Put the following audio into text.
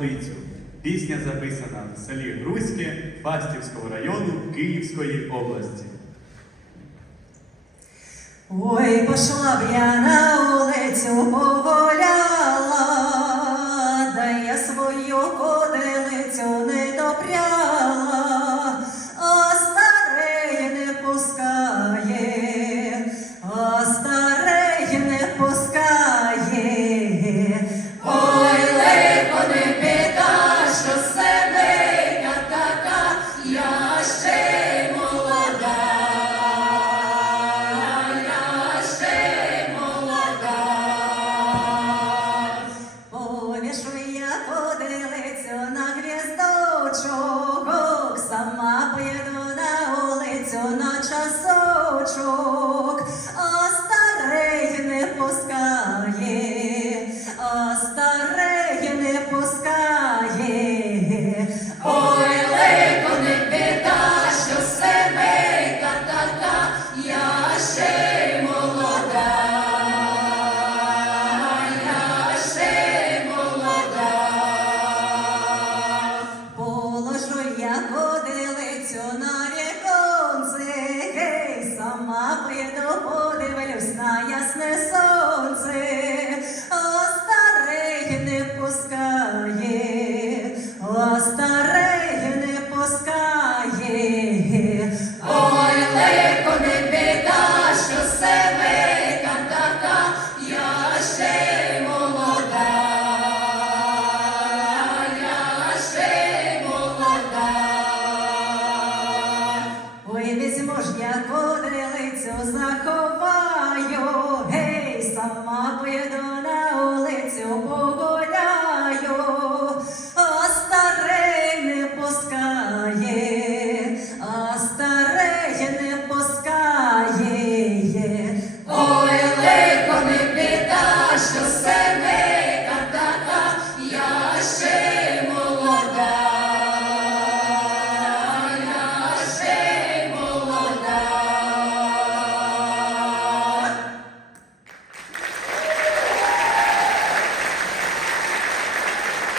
столицю. Пісня записана в селі Грузьке Фастівського району Київської області. Ой, пошла б я на вулицю погуляла, на часочок. na cor.